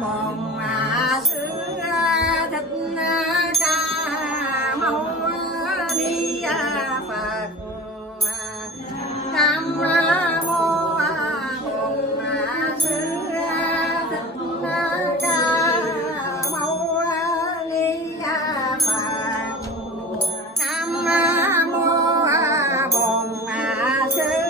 bồn sư thích ca mâu ni Phật. Nam mô bồn sư thích ca mâu ni Phật. Nam mô bồn sư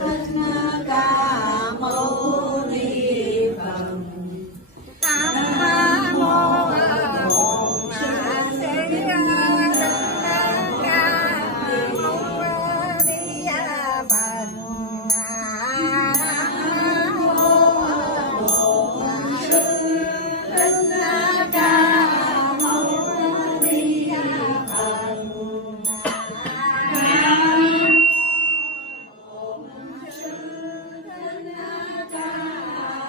thích ca mâu ni Phật. Nam mô bồn sư thích ca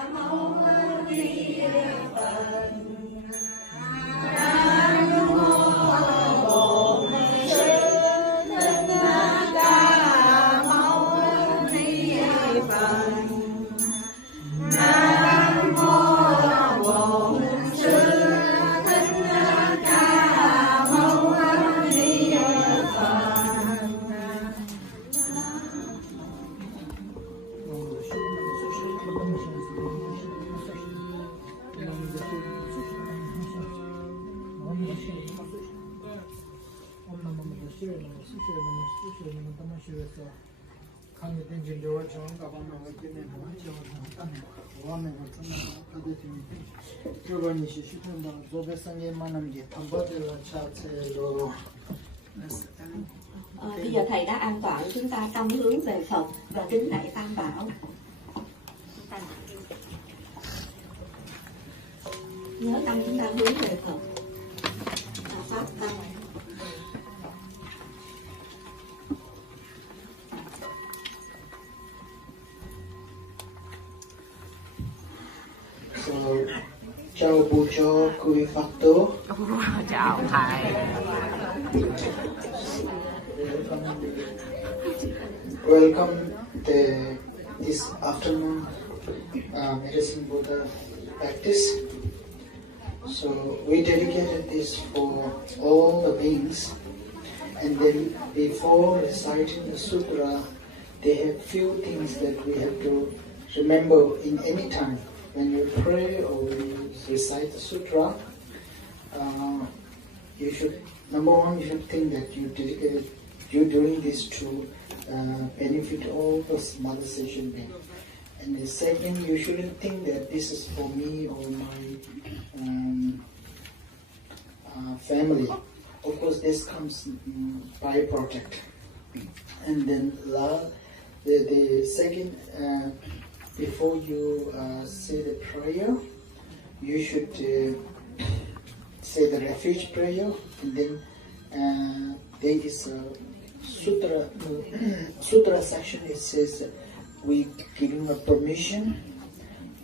mâu ni Phật. Nam mô bổn sư thích ca mâu ni Phật. Nam mô bổn sư thích ca mâu ni Phật. Bây giờ thầy đã an toàn, chúng ta tâm hướng về Phật và kính lạy Tam Bảo. Nhớ tâm chúng ta hướng về Phật và Pháp Tăng. So, chào bố cho quý Phật tử. Chào thầy. Welcome this afternoon medicine Buddha practice. So we dedicated this for all the beings, and then before reciting the sutra, they have few things that we have to remember in any time. When you pray or when you recite the sutra, you should, number one, you should think that you're doing this to benefit all the mother sentient beings. And the second, you shouldn't think that this is for me or my family. Of course, this comes byproduct. And then the second, before you say the prayer, you should say the refuge prayer, and then there is a sutra section. It says we giving a permission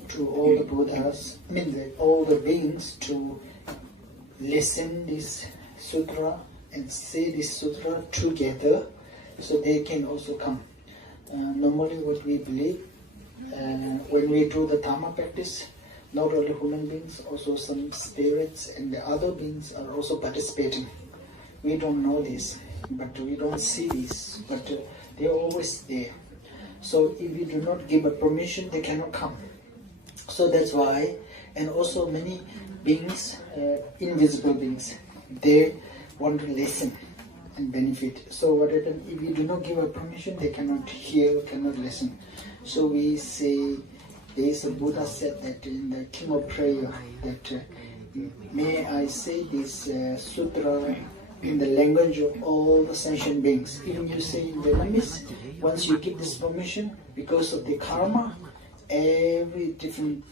to all the Buddhas, all the beings to listen this sutra and say this sutra together, so they can also come. Normally, what we believe when we do the Dhamma practice, not only human beings, also some spirits and the other beings are also participating. We don't know this, but we don't see this, but they are always there. So if we do not give a permission, they cannot come. So that's why, and also many beings, invisible beings, they want to listen and benefit. So what happens, if we do not give a permission, they cannot hear, cannot listen. So we say, there is a Buddha said that in the King of Prayer, that may I say this sutra in the language of all the sentient beings. Even you say in Vietnamese, once you give this permission, because of the karma, every different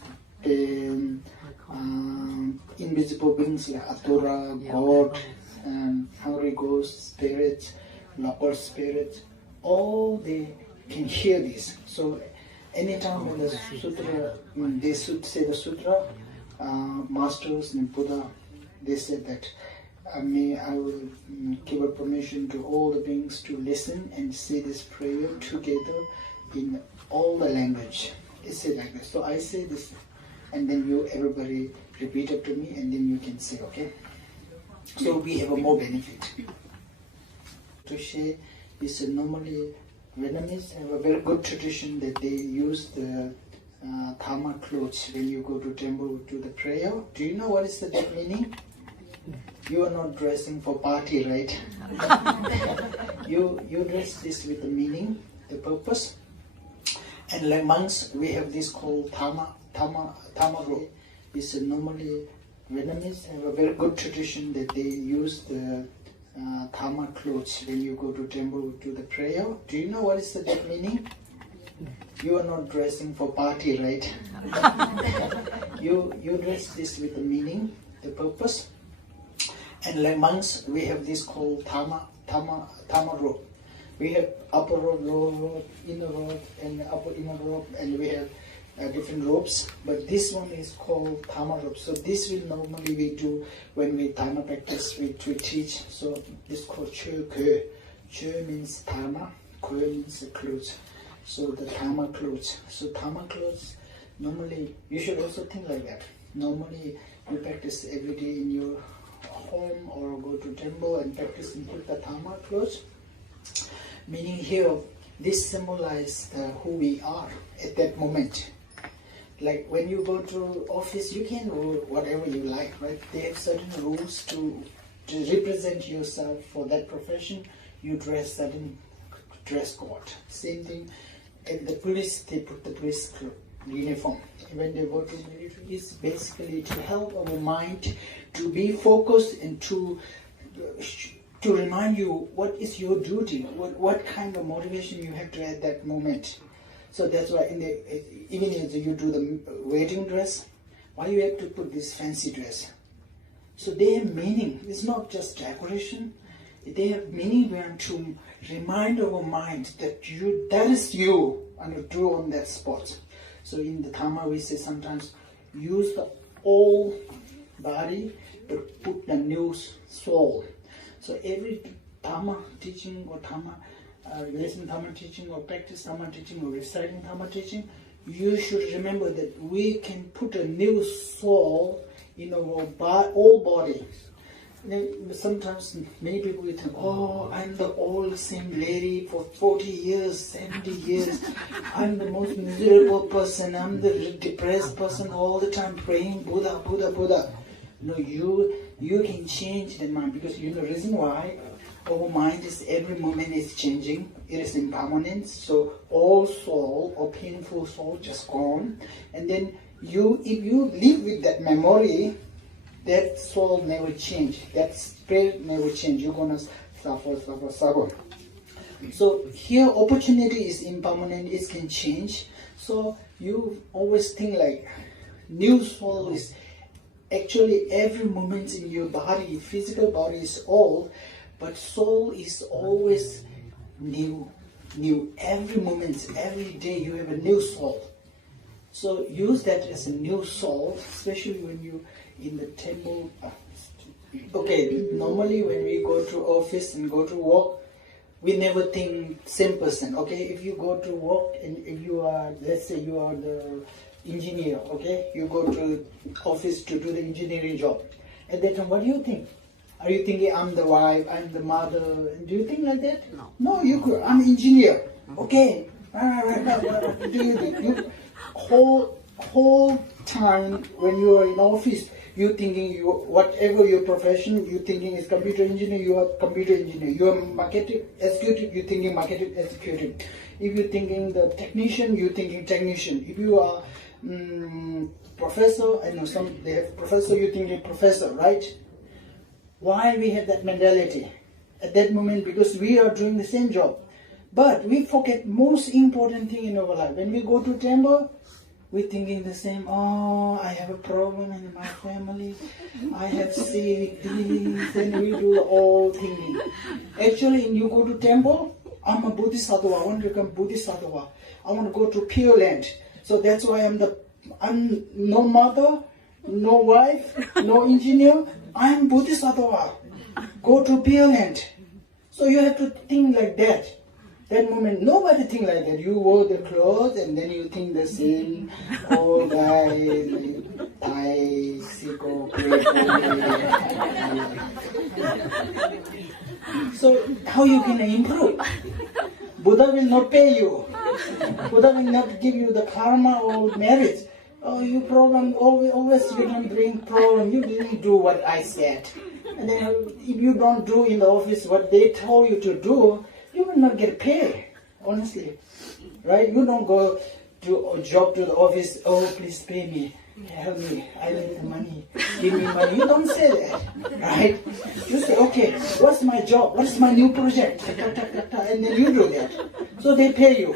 invisible beings like Atura, God, hungry ghosts, spirits, local spirits, all they can hear this. So, anytime when the sutra, they should say the sutra, masters and Buddha, they said that I will give a permission to all the beings to listen and say this prayer together in all the language. It said like this. So I say this, and then everybody repeat after me, and then you can say, okay? So we have a more benefit. To say is normally Vietnamese have a very good tradition that they use the Dharma clothes when you go to temple to the prayer. Do you know what is the that meaning? You are not dressing for party, right? you dress this with the meaning, the purpose. And like monks, we have this called Dharma robe. It's normally Vietnamese have a very good tradition that they use the Dharma clothes when you go to temple to the prayer. Do you know what is the that meaning? You are not dressing for party, right? you dress this with the meaning, the purpose. And like monks, we have this called Dharma robe. We have upper robe, lower robe, inner robe, and upper inner robe, and we have different robes. But this one is called Dharma robe. So this will normally we do when we Dharma practice, we teach. So this is called Chö Kö. Chö means Dharma, Kö means the clothes. So the Dharma clothes. So Dharma clothes, normally, you should also think like that. Normally, you practice every day in your home or go to temple and practice and put the Dharma clothes. Meaning here, this symbolizes who we are at that moment. Like when you go to office, you can do whatever you like, right? They have certain rules to represent yourself for that profession. You dress certain dress code. Same thing. At the police, they put the police uniform. When they go to military, it's basically to help our mind to be focused and to remind you what is your duty, what kind of motivation you have to at that moment. So that's why even if you do the wedding dress, why you have to put this fancy dress? So they have meaning. It's not just decoration. They have meaning to remind our mind that that is you, and you do on that spot. So in the Dharma we say sometimes use the old body but put the new soul. So every Dharma teaching or Dharma, listen Dharma teaching or practice Dharma teaching or reciting Dharma teaching, you should remember that we can put a new soul in our old body. Sometimes many people will think, oh, I'm the old same lady for 40 years, 70 years. I'm the most miserable person. I'm the depressed person all the time praying Buddha, Buddha, Buddha. No, you can change the mind, because you know the reason why our mind is every moment is changing. It is impermanent. So all soul or painful soul just gone. And then if you live with that memory, that soul never change. That spirit never change. You're gonna suffer. So here opportunity is impermanent. It can change. So you always think like new soul is actually every moment in your body. Physical body is old, but soul is always new. Every moment, every day you have a new soul. So use that as a new soul, especially when you in the temple. Okay, normally when we go to office and go to work, we never think same person. Okay, if you go to work and if you are, let's say you are the engineer, okay, you go to office to do the engineering job. At that time, what do you think? Are you thinking I'm the wife, I'm the mother? Do you think like that? No. No, you could. I'm engineer. Okay. What do you think? You whole time when you are in office, you thinking whatever your profession, you thinking is computer engineer, you are computer engineer. You are marketing executive, you thinking marketing executive. If you thinking the technician, you thinking technician. If you are professor, I know some they have professor, you thinking professor, right? Why we have that mentality at that moment? Because we are doing the same job, but we forget most important thing in our life. When we go to temple, we're thinking the same. Oh, I have a problem in my family. I have sick, this, and we do all thinking. Actually, when you go to temple, I'm a Bodhisattva, I want to become Bodhisattva. I want to go to Pure Land. So that's why I'm no mother, no wife, no engineer. I'm Bodhisattva. Go to Pure Land. So you have to think like that. That moment, nobody think like that. You wear the clothes and then you think the same. Oh, guy, Thai, Siko, So how you can improve? Buddha will not pay you. Buddha will not give you the karma or merit. Oh, you problem, always you don't bring problem. You didn't do what I said. And then if you don't do in the office what they told you to do, you will not get paid, honestly. Right? You don't go to a job to the office, oh, please pay me, help me, I need the money, give me money. You don't say that, right? You say, okay, what's my job? What's my new project? And then you do that. So they pay you.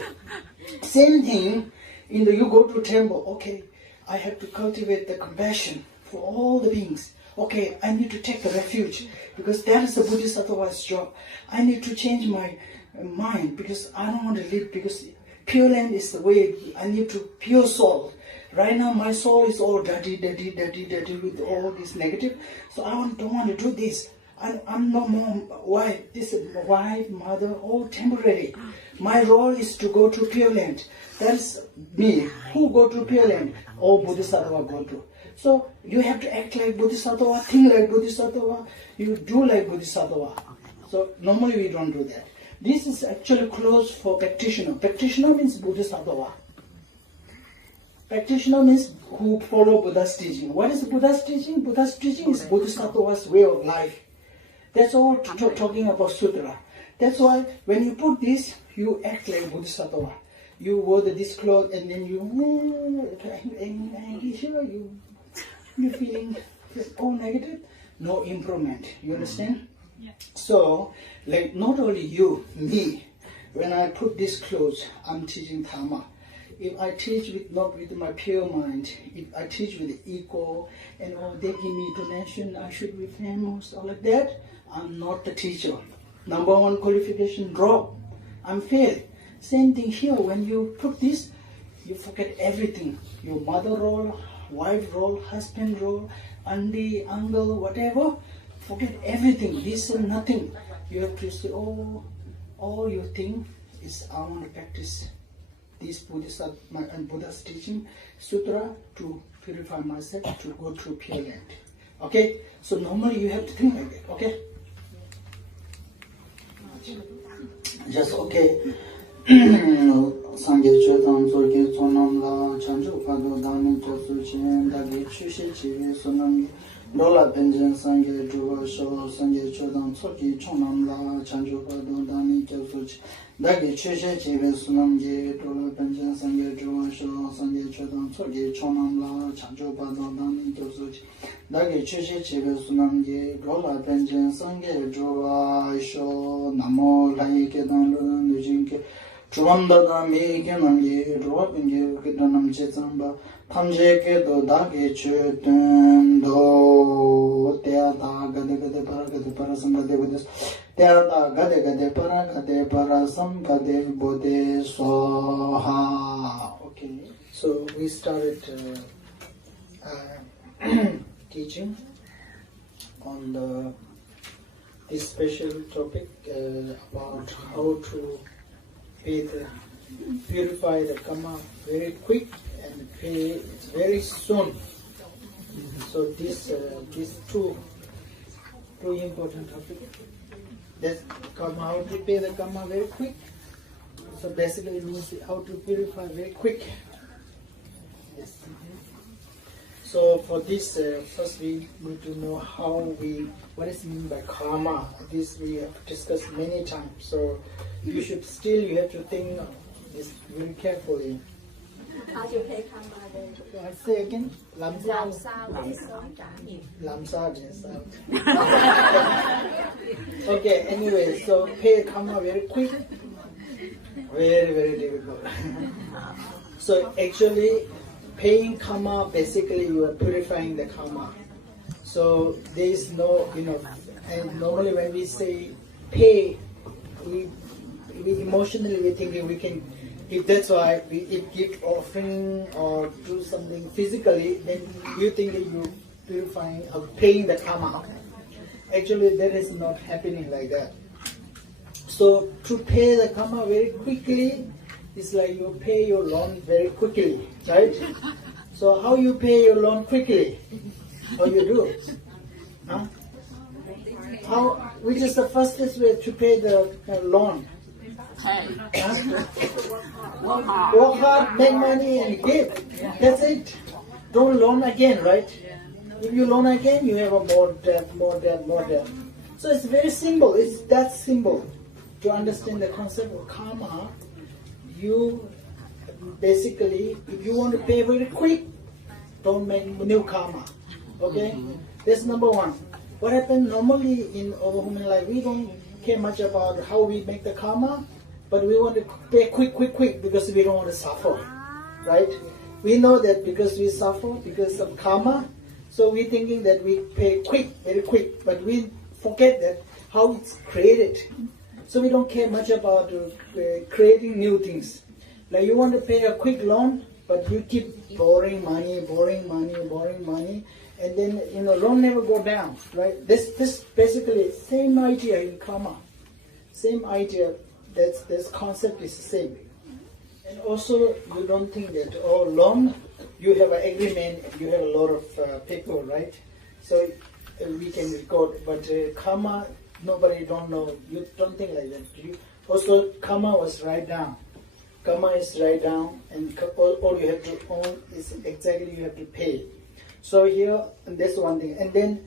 Same thing, you go to temple, okay, I have to cultivate the compassion for all the beings. Okay, I need to take the refuge because that is the Bodhisattva's job. I need to change my mind because I don't want to live because Pure Land is the way. I need to pure soul. Right now my soul is all dirty with all this negative. So I don't want to do this. I'm no more wife. This is wife, mother, all temporary. My role is to go to Pure Land. That's me. Who go to Pure Land? All Bodhisattva go to. So you have to act like Bodhisattva, think like Bodhisattva, you do like Bodhisattva. So normally we don't do that. This is actually closed for practitioner. Practitioner means Bodhisattva. Practitioner means who follow Buddha's teaching. What is Buddha's teaching? Buddha's teaching is Bodhisattva's way of life. That's all talking about sutra. That's why when you put this, you act like Bodhisattva. You wear this cloth and then you're feeling all negative, no improvement. You understand? Yeah. So, like not only you, me, when I put this clothes, I'm teaching Dharma. If I teach not with my pure mind, if I teach with ego and they give me donation, I should be famous, all like that, I'm not the teacher. Number one qualification drop. I'm failed. Same thing here, when you put this, you forget everything. Your mother role, wife role, husband role, auntie, uncle, whatever. Forget everything. This is nothing. You have to say, oh, all you think is I want to practice this Buddha's teaching, sutra, to purify myself, to go through Pure Land. Okay? So normally you have to think like that. Okay? Just okay. Sangye Chetan Zorge Sonam La Chanju Pado Dani Josu Chen Dagi Chushe Chive Sonam Dola Benjen Sangye Druva Sho Sangye Chetan Zorge Chonam La Chanju Pado Dani Josu Chen Dagi Chushe Chive Sonam Ye Dola Benjen Sangye Druva Sho Sangye Chetan Zorge Chonam La Chanju Pado Dani Josu Chen Dagi Chushe Chive Sonam Ye Dola Benjen Sangye Druva Sho Namo Lai Kedan Lu Nujinke Chuvandada meke namye ruwapinge kidanam chetsamba tamjeke do dage chuten do teata gade para samgade bodhis teata gade para samgade bodhe soha. Okay, so we started teaching on this special topic about how to purify the karma very quick and pay very soon. So these two important topics. That's karma, how to pay the karma very quick. So basically it means how to purify very quick. Yes. So for this, first we need to know what is meant by karma. This we have discussed many times. So you have to think this very carefully. How to pay karma then? I say again, lamsa. Okay, anyway, so pay karma very quick. Very, very difficult. So actually, paying karma, basically you are purifying the karma. So there is no, and normally when we say pay, we emotionally we thinking we can. If that's why we if give offering or do something physically, then you think that you purifying or paying the karma. Actually, that is not happening like that. So to pay the karma very quickly, it's like you pay your loan very quickly, right? So how you pay your loan quickly? How you do? Huh? How? Which is the fastest way to pay the loan? Hey. Huh? Work hard. Work hard, make money, and give. That's it. Don't loan again, right? If you loan again, you have a more debt, more debt, more debt. So it's very simple. It's that simple to understand the concept of karma. You basically, if you want to pay very quick, don't make new karma. Okay, that's number one. What happens normally in our human life, we don't care much about how we make the karma, but we want to pay quick because we don't want to suffer, right? We know that because we suffer because of karma, so we're thinking that we pay quick, very quick, but we forget that how it's created. So we don't care much about creating new things. Like you want to pay a quick loan, but you keep borrowing money, and then loan never go down, right? This basically same idea in karma, same idea. This concept is the same. And also you don't think that loan you have an agreement, you have a lot of people, right? So we can record, but karma nobody don't know. You don't think like that. Also karma was write down. Karma is write down, and all you have to own is exactly you have to pay. So here, and that's one thing. And then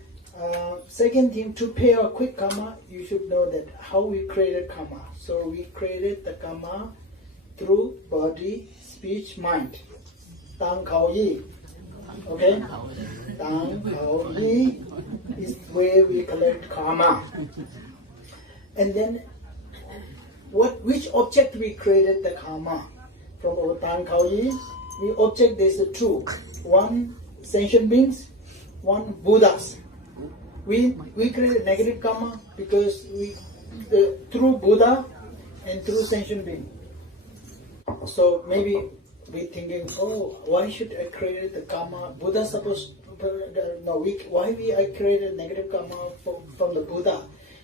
second thing, to pay a quick karma, you should know that how we created karma. So we created the karma through body, speech, mind. Tang Khao Yi. Okay? Tang Khao Yi is where we collect karma. And then which object we created the karma? From our Tang Khao Yi, we object there's two. One sentient beings, one Buddhas. We created negative karma because we through Buddha and through sentient being. So maybe we thinking, why should I create the karma? Buddha supposed I created negative karma from the Buddha?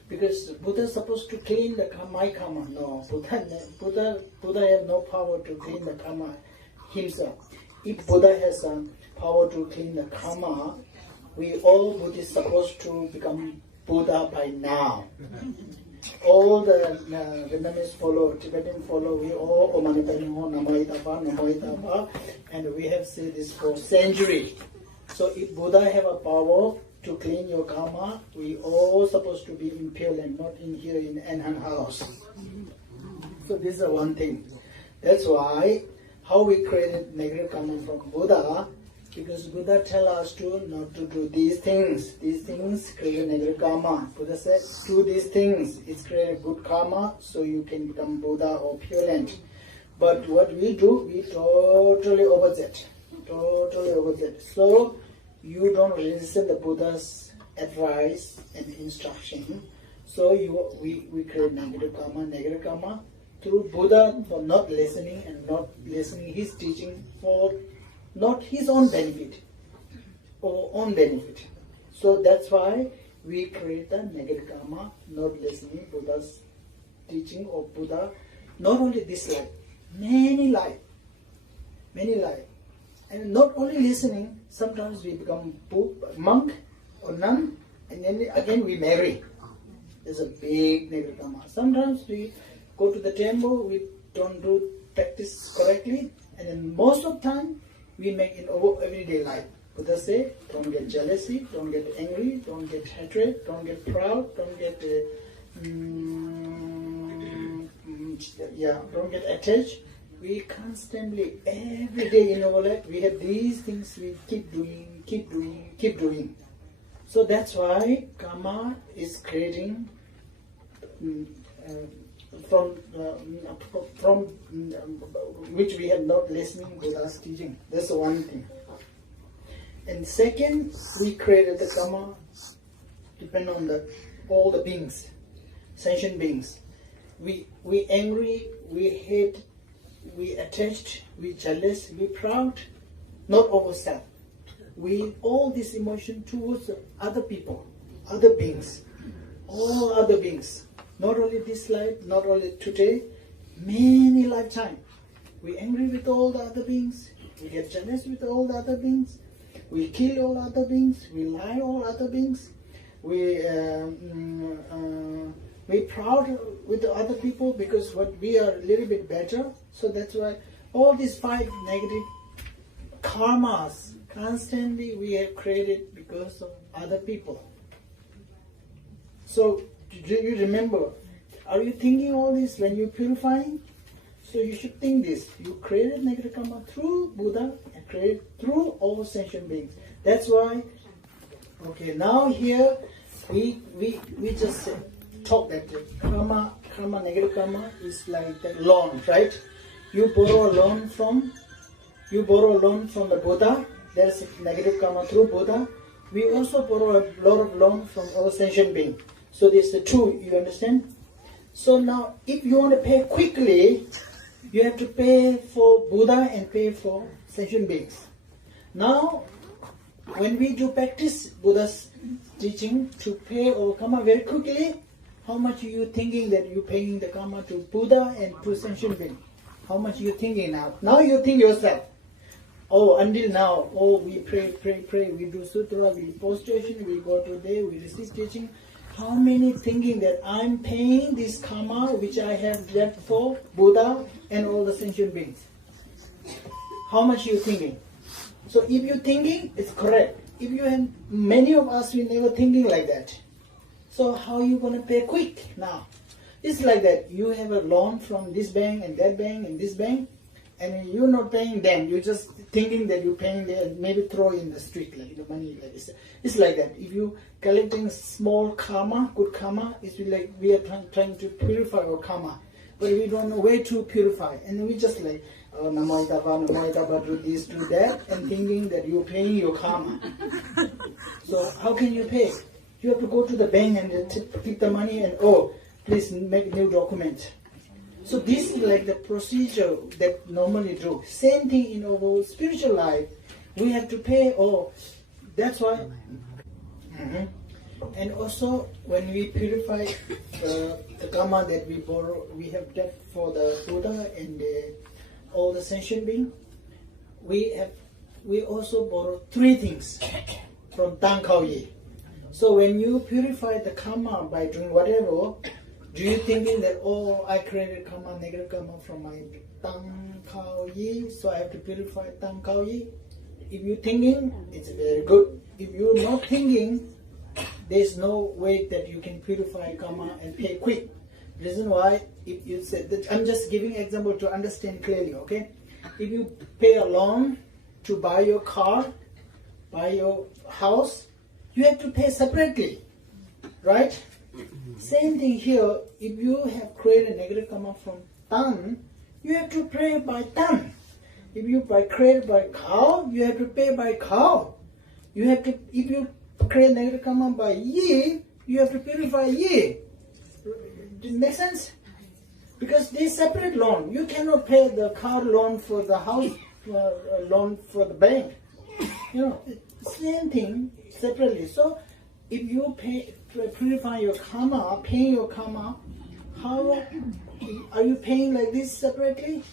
Because Buddha is supposed to clean my karma. No, Buddha have no power to clean the karma himself. If Buddha has power to clean the karma, we all Buddhists supposed to become Buddha by now. All the Vietnamese follow, Tibetan follow, we all Namo, and we have said this for centuries. So if Buddha have a power to clean your karma, we all supposed to be in Pure Land, not in here in Enhan house. So this is one thing. That's why how we created negative karma from Buddha, because Buddha tell us to not to do these things. These things create negative karma. Buddha said, do these things. It's create good karma, so you can become Buddha or Pure Land. But what we do, we totally opposite. Totally opposite. So you don't listen to the Buddha's advice and instruction. So we create negative karma through Buddha for not listening and not listening his teaching for not his own benefit or own benefit. So that's why we create the negative karma, not listening Buddha's teaching or Buddha. Not only this life, many life. And not only listening, sometimes we become monk or nun, and then again we marry. There's a big negative karma. Sometimes we go to the temple, we don't do practice correctly, and then most of the time we make in our everyday life. Buddha say, don't get jealousy, don't get angry, don't get hatred, don't get proud, don't get don't get attached. We constantly, every day in our life, we have these things we keep doing. So that's why karma is creating from which we have not listening Buddha's teaching. That's one thing. And second, we created the karma depend on all the beings, sentient beings. we angry, we hate, we attached, we jealous, we proud, not ourselves. We all this emotion towards other people, other beings, all other beings. Not only this life, not only today, many lifetime. We angry with all the other beings. We get jealous with all the other beings. We kill all other beings. We lie all other beings. We proud with the other people because we are a little bit better. So that's why all these 5 negative karmas constantly we have created because of other people. So do you remember? Are you thinking all this when you're purifying? So you should think this. You created negative karma through Buddha and created through all sentient beings. That's why. Okay, now here we just talk that karma, negative karma is like the loan, right? You borrow a loan from the Buddha. There's negative karma through Buddha. We also borrow a lot of loan from all sentient beings. So there's the two. You understand? So now, if you want to pay quickly, you have to pay for Buddha and pay for sentient beings. Now, when we do practice Buddha's teaching to pay our karma very quickly, how much are you thinking that you're paying the karma to Buddha and to sentient beings? How much are you thinking now? Now you think yourself. Oh, until now, we pray, we do sutra, we prostration, we go to there, we receive teaching. How many thinking that I'm paying this karma which I have left for Buddha and all the sentient beings? How much you thinking? So if you're thinking, it's correct. If you have, many of us, we never thinking like that. So how are you going to pay quick now? It's like that. You have a loan from this bank and that bank and this bank, and you're not paying them. You're just thinking that you're paying them and maybe throw in the street like the money like this. It's like that. If you collecting small karma, good karma, it's like we are trying to purify our karma, but we don't know where to purify, and we just like Namo Tapa, do this, do that, and thinking that you're paying your karma. So how can you pay? You have to go to the bank and take the money and please make new document. So this is like the procedure that normally do. Same thing in our spiritual life. We have to pay. That's why. And also when we purify the karma that we borrow, we have debt for the Buddha and all the sentient beings. We also borrow 3 things from Tang Kao Yi. So when you purify the karma by doing whatever, do you thinking that I created karma, negative karma from my Tang Kao Yi, so I have to purify Tang Kao Yi? If you're thinking, it's very good. If you're not thinking, there's no way that you can purify karma and pay quick. Reason why, if you said that, I'm just giving example to understand clearly, okay? If you pay a loan to buy your car, buy your house, you have to pay separately, right? Same thing here. If you have created negative karma from Tan, you have to pay by Tan. If you create by cow, you have to pay by cow. You have to. If you create negative karma by Yi, you have to purify Yi. Does it make sense? Because they separate loan. You cannot pay the car loan for the house loan for the bank. Same thing separately. So if you purify your karma, paying your karma, how are you paying like this separately?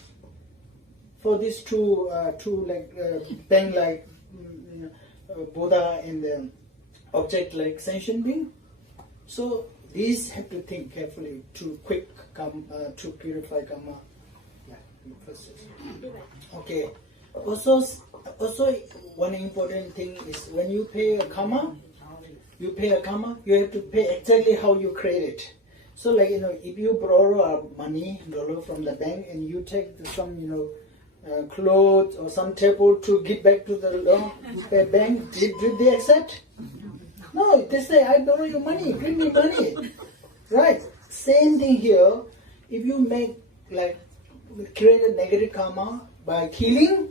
For these two bank like Buddha and the object like sentient being. So these have to think carefully to to purify karma. Okay. Also one important thing is when you pay a karma, you have to pay exactly how you create it. So like if you borrow money dollar from the bank and you take some clothes or some table to give back to the bank, did they accept? No, they say, I borrow your money, give me money. Right? Same thing here. If you create a negative karma by killing,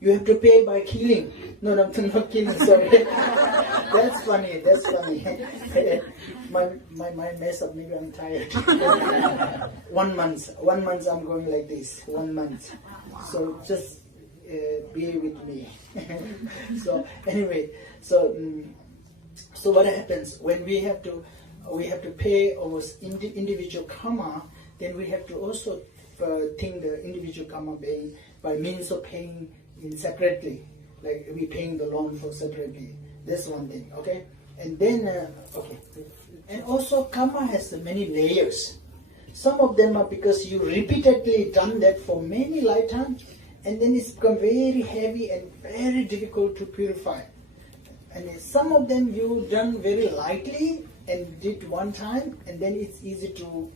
You have to pay by killing. No, not killing, sorry. That's funny. My mind mess up, maybe I'm tired. 1 month I'm going like this, 1 month. So just be with me. So anyway, so what happens when we have to pay our individual karma, then we have to also think the individual karma by means of paying in separately, like we paying the loan for separately. That's one thing, okay? And then, and also karma has many layers. Some of them are because you repeatedly done that for many lifetimes, and then it's become very heavy and very difficult to purify. And some of them you done very lightly and did one time, and then it's easy to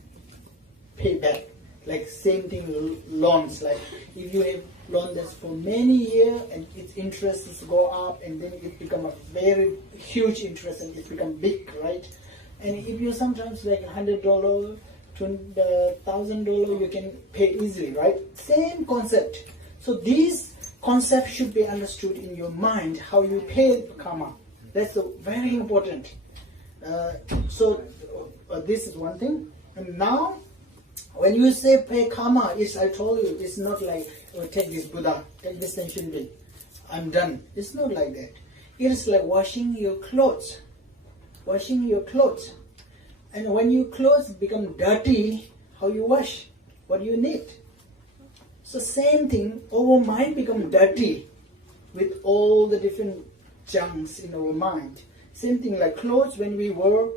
pay back. Like same thing, loans. Like if you have loaned this for many years and its interests go up, and then it become a very huge interest and it become big, right? And if you sometimes like $100, $1,000, you can pay easily, right? Same concept. So these concepts should be understood in your mind, how you pay karma. That's very important. So this is one thing. And now, when you say pay karma, I told you, it's not like, oh, take this Buddha, take this tension bill, I'm done. It's not like that. It is like washing your clothes. Washing your clothes. And when your clothes become dirty, how you wash? What do you need? So same thing, our mind become dirty with all the different junks in our mind. Same thing like clothes, when we wear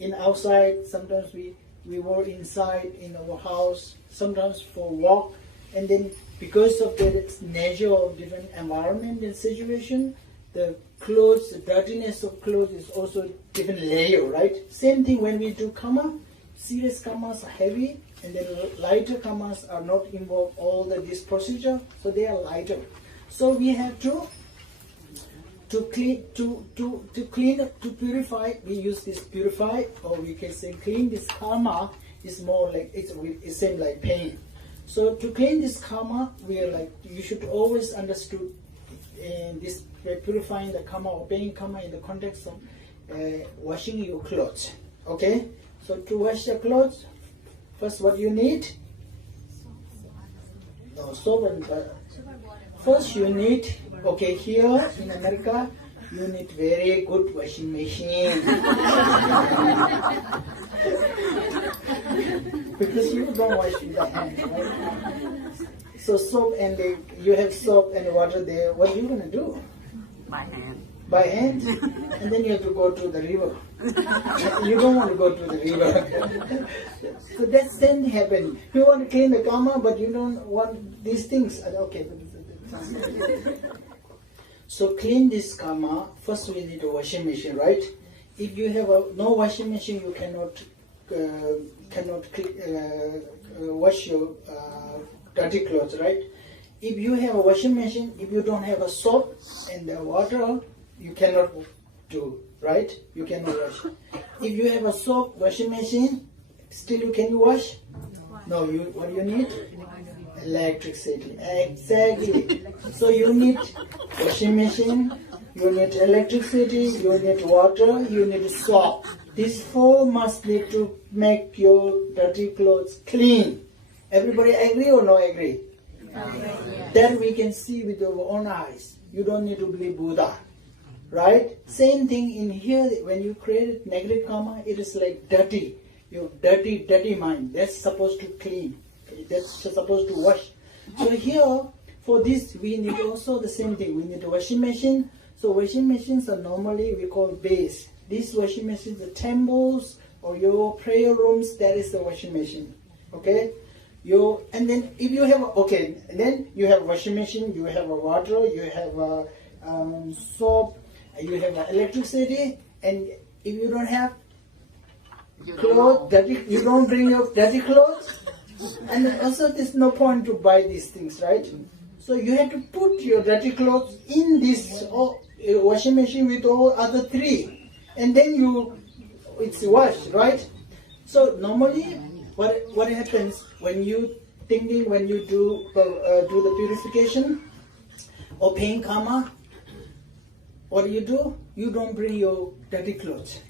in outside, sometimes we were inside in our house, sometimes for walk, and then because of the nature of different environment and situation, the clothes, the dirtiness of clothes is also different layer, right? Same thing when we do karma, serious karmas are heavy, and then lighter karmas are not involved all this procedure, so they are lighter. So we have to clean, to purify, we use this purify, or we can say clean this karma is more like, it's same like pain. So to clean this karma, we are like, you should always understood in this purifying the karma or paying karma in the context of washing your clothes. Okay? So to wash your clothes, first what you need? No, soap and first you need, okay, here in America, you need very good washing machine. Because you don't wash with the hand, right? So soap and you have soap and water there, what are you going to do? By hand. By hand? And then you have to go to the river. You don't want to go to the river. So that same thing happened. You want to clean the karma, but you don't want these things. Okay. So clean this karma, first we need a washing machine, right? If you have no washing machine, you cannot wash your dirty clothes, right? If you have a washing machine, if you don't have a soap and the water, you cannot do, right? You cannot wash. If you have a soap washing machine, still can you wash? No, what do you need? Electricity. Exactly. So you need washing machine, you need electricity, you need water, you need soap. These four must need to make your dirty clothes clean. Everybody agree or no agree? Then we can see with our own eyes. You don't need to believe Buddha. Right? Same thing in here, when you create negative karma, it is like dirty. Your dirty mind. That's supposed to clean. That's supposed to wash. So here, for this, we need also the same thing. We need a washing machine. So washing machines are normally we call base. These washing machines, the temples or your prayer rooms, that is the washing machine. Okay? And then if you have, then you have washing machine, you have a water, you have a soap, you have electricity, and if you don't have clothes, you don't bring your dirty clothes, and also there's no point to buy these things, right? So you have to put your dirty clothes in this washing machine with all other three, and then it's washed, right? So normally, what happens when you do the purification? or paying karma, what do? You don't bring your dirty clothes.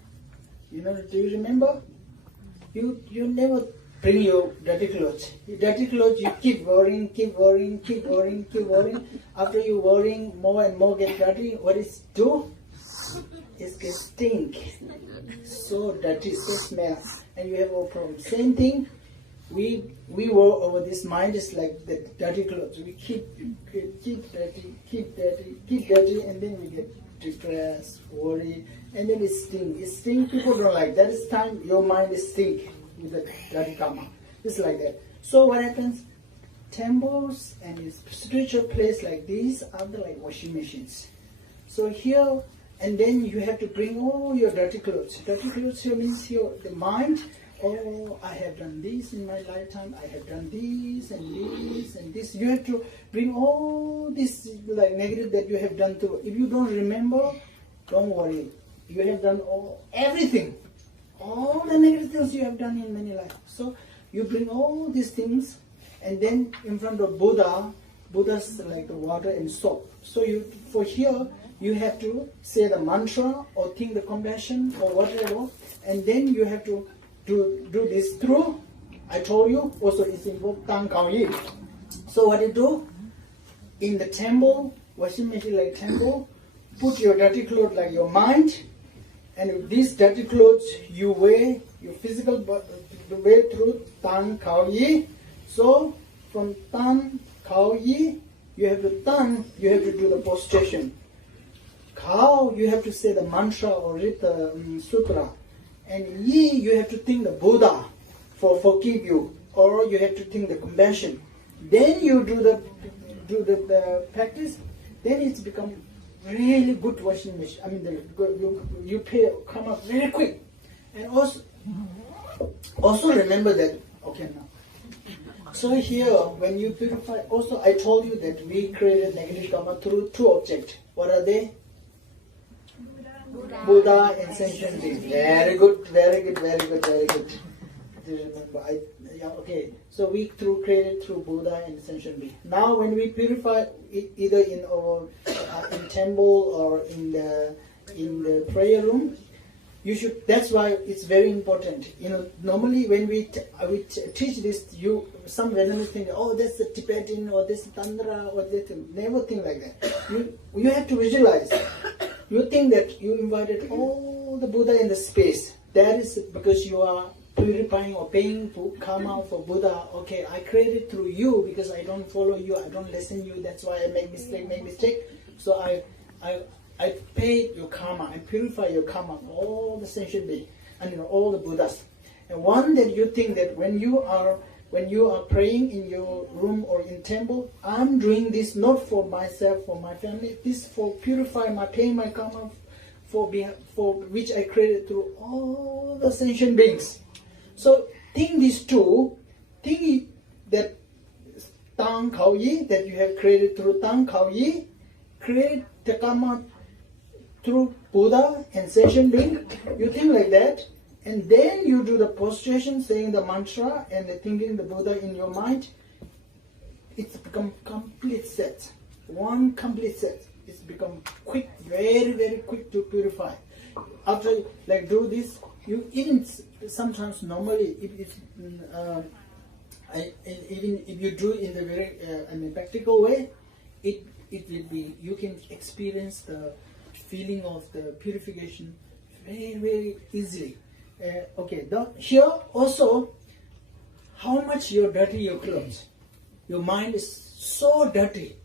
You know, do you remember? You never bring your dirty clothes. Your dirty clothes, you keep worrying. After you worrying, more and more get dirty. What is do? It gets stink. So dirty, so smell. And you have no problem. Same thing, we work over this mind is like the dirty clothes. We keep dirty, and then we get depressed, worried, and then it stink. It stink, people don't like. That is time your mind is stink with the dirty karma. It's like that. So what happens? Temples and spiritual place like these are like washing machines. So here, and then you have to bring all your dirty clothes. Dirty clothes here means the mind. Oh, I have done this in my lifetime. I have done this and this and this. You have to bring all this like negative that you have done too. If you don't remember, don't worry. You have done everything. All the negative things you have done in many lives. So you bring all these things, and then in front of Buddha's like the water and soap. So for here, you have to say the mantra or think the compassion or whatever, and then you have to do this through. I told you also it's invoked Tang Kao Yi. So what you do in the temple, washing machine like temple, put your dirty clothes like your mind, and with these dirty clothes you wear your physical way through Tang Kao Yi. So from Tang Kao Yi, you have to do the prostration. Kao, you have to say the mantra or read the sutra. And Yi, you have to think the Buddha for forgive you, or you have to think the compassion. Then you do the practice. Then it's become really good washing machine. I mean, you come up very quick. And also remember that. Okay, now. So here, when you purify, also I told you that we created negative karma through two objects. What are they? Buddha and sentient beings. Very good. Do you remember? Okay. So we created through Buddha and sentient beings. Now, when we purify, either in our in temple or in the prayer room, you should. That's why it's very important. You know, normally when we teach this, some Vietnamese think, oh, that's the Tibetan or this Tantra or this. Never think like that. You have to visualize. You think that you invited all the Buddha in the space. That is because you are purifying or paying for karma for Buddha. Okay, I created through you because I don't follow you, I don't listen to you. That's why I make mistake. So I pay your karma, I purify your karma for all the sentient beings and all the Buddhas. And one that you think that when you are praying in your room or in temple, I'm doing this not for myself, for my family. This for purify paying my karma for which I created through all the sentient beings. So think these two. Think that Tang Kao Yi that you have created through Tang Kao Yi, create the karma through Buddha and sentient being. You think like that. And then you do the prostration, saying the mantra and thinking the Buddha in your mind. It's become complete set. One complete set. It's become quick, very quick to purify. After do this, you even sometimes normally even if you do in the very in a practical way, it will be, you can experience the feeling of the purification very easily. Okay, here also, how much you're dirty your clothes. Your mind is so dirty.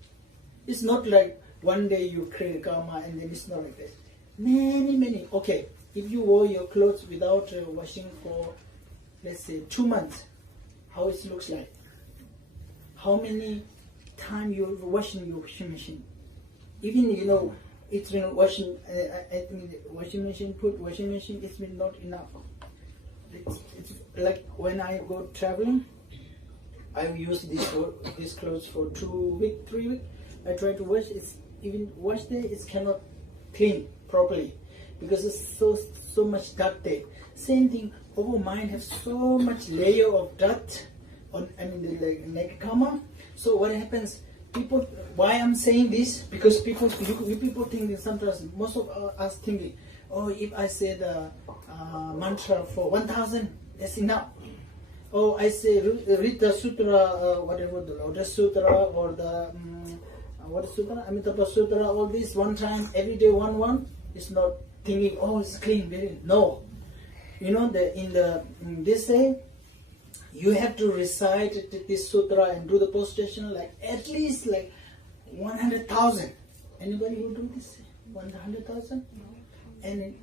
It's not like one day you create karma and then it's not like that. Many. Okay, if you wore your clothes without washing for, let's say, 2 months, how it looks like. How many times you're washing your washing machine. Even, it's been washing, washing machine, it's been not enough. It's like when I go traveling, I use these clothes for 2 weeks, 3 weeks. I try to wash, even wash there, it cannot clean properly because it's so much dirt there. Same thing, our mind has so much layer of dirt on the negative karma. So what happens? people, why I'm saying this? Because people thinking sometimes, most of us thinking, oh, if I say the mantra for 1,000, that's enough. Oh, I say read the sutra, whatever, the Lotus Sutra or the what sutra, Amitabha Sutra, all this one time, every day one. It's not thinking, oh, it's clean, very no. You know, they say you have to recite this sutra and do the prostration like at least like 100,000. Anybody who do this? 100,000? And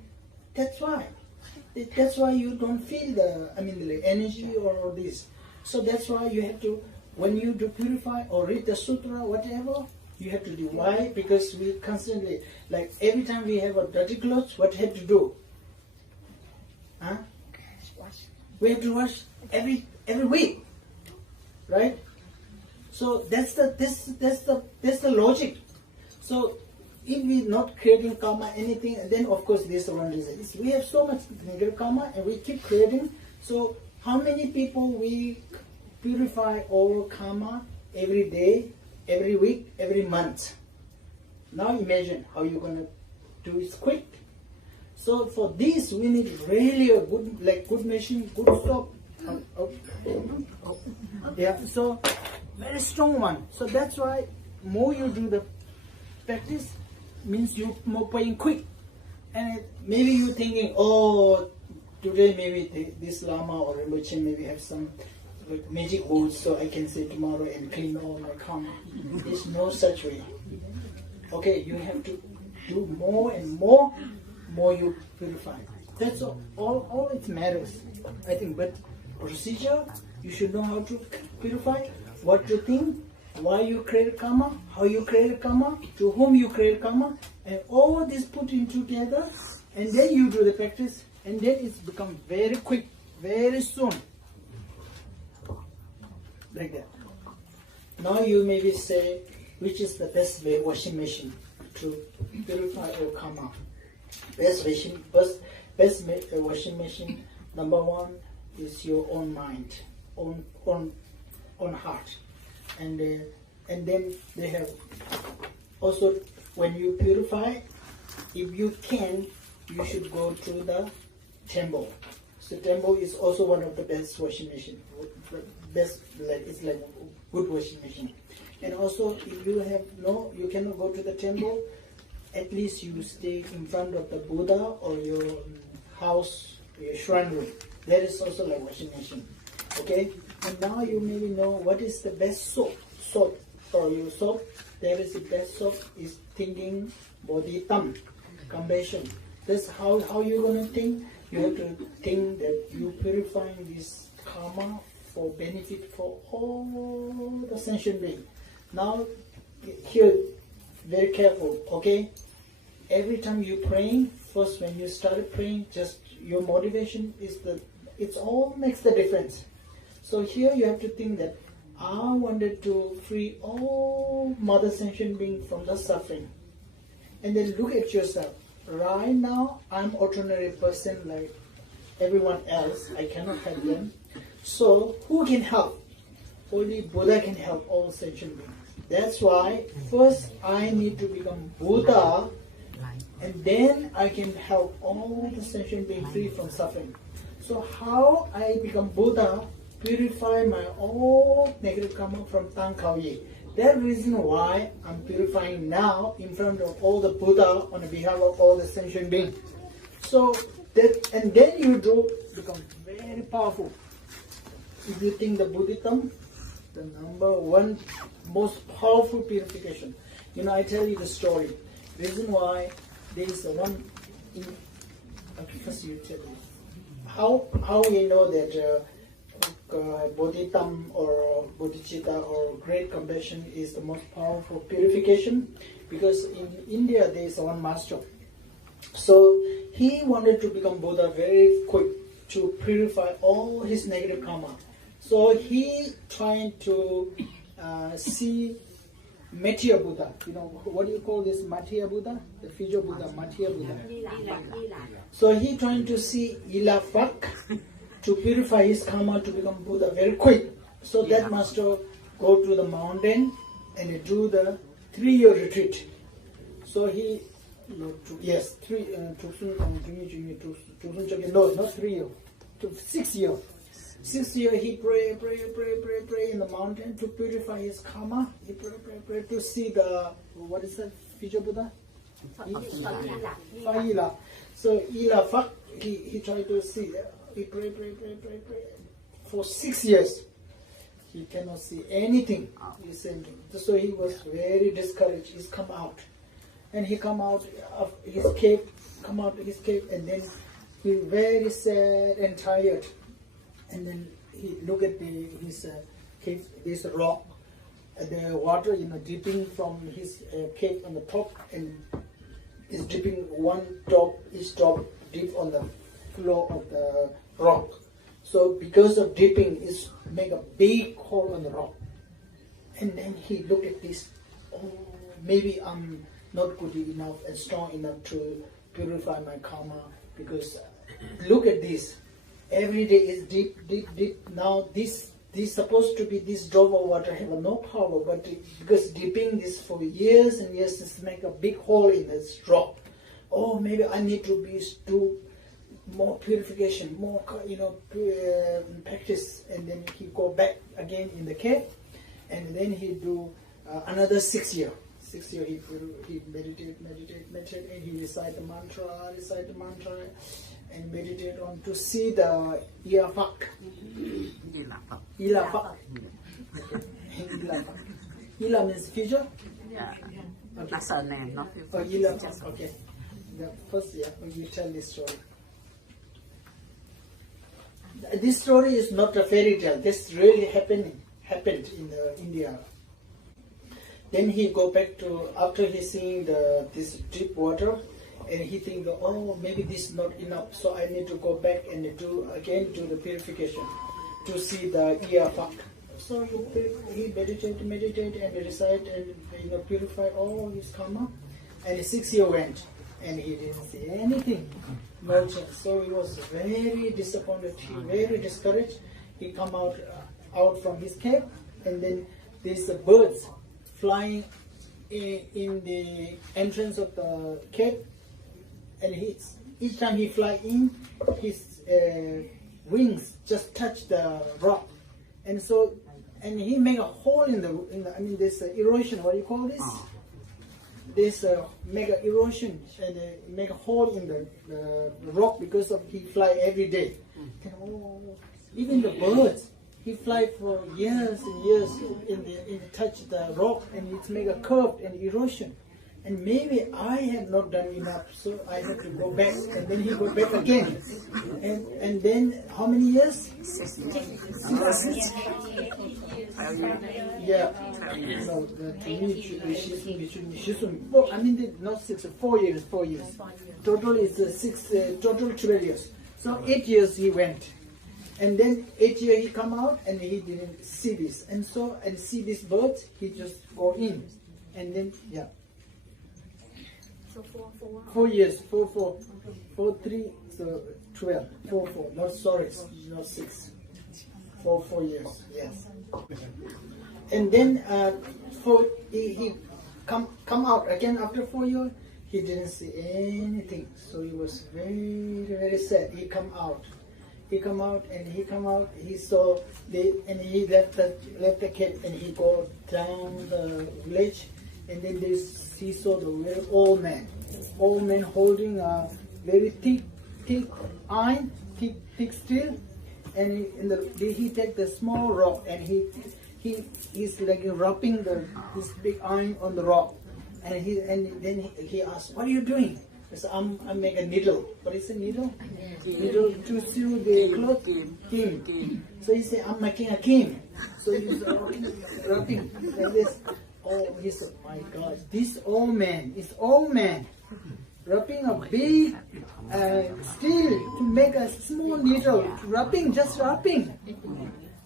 that's why you don't feel the energy or this. So that's why you have to, when you do purify or read the sutra, whatever, you have to do. Why? Because we constantly, like every time we have a dirty clothes, what have to do? Huh? We have to wash every week, right? So that's the logic. So if we're not creating karma, anything, then of course this is one reason. We have so much negative karma and we keep creating. So how many people we purify our karma every day, every week, every month? Now imagine how you're gonna do it quick. So for this we need really a good machine, good soap. Yeah, so very strong one. So that's why more you do the practice, means you more paying quick. And maybe you're thinking, oh, today maybe this Lama or Rinpoche maybe have some like magic words, so I can say tomorrow and clean all my karma. There's no such way. Okay, you have to do more and more you purify. That's all it matters, I think. But procedure, you should know how to purify, what to think, why you create karma, how you create karma, to whom you create karma, and all this put in together, and then you do the practice, and then it's become very quick, very soon. Like that. Now you maybe say, which is the best way washing machine to purify your karma? Best washing machine, number one is your own mind, own heart. And then they have also, when you purify, if you can, you should go to the temple. So temple is also one of the best washing machine. Best, it's like a good washing machine. And also, if you cannot go to the temple, at least you stay in front of the Buddha or your house, your shrine room. That is also like washing machine. Okay? And now you maybe know what is the best soap for your soap. There is the best soap is thinking bodhitam, compassion. That's how you're going to think. You have to think that you purifying this karma for benefit for all the sentient beings. Now, here, very careful, okay? Every time you praying, first when you started praying, just your motivation is it all makes the difference. So here you have to think that I wanted to free all mother sentient beings from the suffering. And then look at yourself. Right now, I'm ordinary person like everyone else. I cannot help them. So who can help? Only Buddha can help all sentient beings. That's why first I need to become Buddha, and then I can help all the sentient beings free from suffering. So how I become Buddha? Purify my all negative karma from Tang Kao Ye. That reason why I'm purifying now in front of all the Buddha on behalf of all the sentient beings. So that, and then you do become very powerful. If you think the Buddhism, the number one most powerful purification. You know, I tell you the story. Reason why there is one. Okay, first you tell me. How we know that Bodhitam or Bodhicitta or great compassion is the most powerful purification? Because in India there is one master. So he wanted to become Buddha very quick to purify all his negative karma. So he tried to see Matya Buddha. You know, what do you call this Matya Buddha? The figure Buddha, Matya Buddha. So he trying to see Ilafak to purify his karma to become Buddha very quick. So that master go to the mountain and do the 3-year retreat. So he, yes, 3, no, not 3 years, 6 years. 6 years he pray in the mountain to purify his karma. He pray to see the, what is that, future Buddha? Ila. So Ila Fak, he tried to see, he pray. For 6 years, he cannot see anything. So he was very discouraged. He's come out. And he come out of his cave, and then he very sad and tired. And then he look at his cave, this rock, the water, dripping from his cave on the top, and is dripping each drop deep on the floor of the rock. So because of dripping, it's make a big hole on the rock. And then he looked at this, maybe I'm not good enough and strong enough to purify my karma, because look at this. Every day is deep. Now this supposed to be this drop of water have no power, but because dipping this for years and years, it's make a big hole in this rock. Oh, maybe I need to do more purification, more practice, and then he go back again in the cave, and then he do another 6 years. 6 years he meditate, and he recite the mantra, and meditate on to see the Ilafak. Ila means future? Yeah. Okay. That's her name, not Oh, Ilafak, okay. The first, you tell this story. This story is not a fairy tale. This really happened in India. Then he go back to, after he seeing this deep water, and he think, oh, maybe this is not enough, so I need to go back and do the purification to see the Iyafak. So he meditate and recite and purify all his karma. And 6 years went, and he didn't see anything. No change. So he was very disappointed, very discouraged. He come out from his cave, and then there's birds flying in the entrance of the cave, and each time he fly in, his wings just touch the rock, and he make a hole in the this erosion. What do you call this? This mega erosion, and make a hole in the rock because of he fly every day. Even the birds, he fly for years and years in touch the rock, and it's make a curve and erosion. And maybe I have not done enough, so I have to go back. And then he go back again. And then how many years? 6 years. Yeah. No, to me, not 6, 4 years. 4 years. Total is total 12 years. So 8 years he went. And then 8 years he come out and he didn't see this. And see these birds, he just go in. And then, yeah. So 4 years, 4, 3, so 12, 4, not sorry, not 6, 4 years, yes. And then he come out again after 4 years, he didn't see anything, so he was very, very sad. He come out, he saw and he left the cave, and he go down the village. And then he saw the very old man holding a very thick iron, thick steel, and he take the small rock, and he's like rubbing this big iron on the rock, and then he asked, "What are you doing?" I said, "I make a needle." What is a needle? Needle to sew the cloth. Kim. So he said, "I'm making a kim." So he's rubbing like this. Oh, he said, "My God, this old man, rubbing a big steel to make a small needle, just rubbing."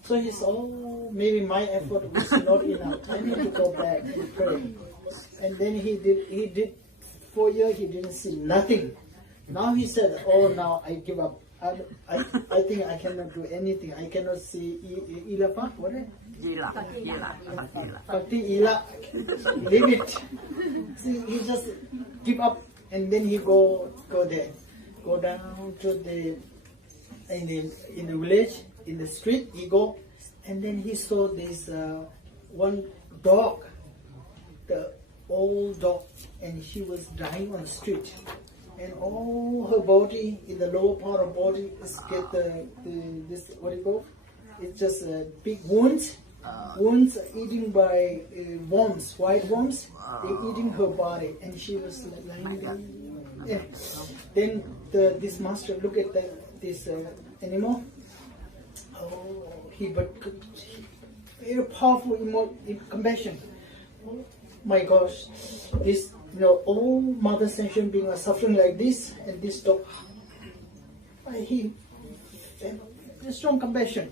So he said, "Oh, maybe my effort was not enough. I need to go back and pray." And then he did 4 years, he didn't see nothing. Now he said, "Oh, now I give up. I think I cannot do anything. I cannot see Ilafa. What is it? Gila. Bhakti Ila. Leave it. See, he just give up and then he go there. Go down to the in the village, in the street, he go, and then he saw this one dog, the old dog, and she was dying on the street, and all her body, in the lower part of body, is get this, what do you call? It's just big wounds eating by worms, white worms. They're eating her body, and she was lying there. Yeah. Then this master look at this animal. Oh, very powerful compassion. Oh my gosh, this all mother sentient beings are suffering like this, and this dog. He strong compassion.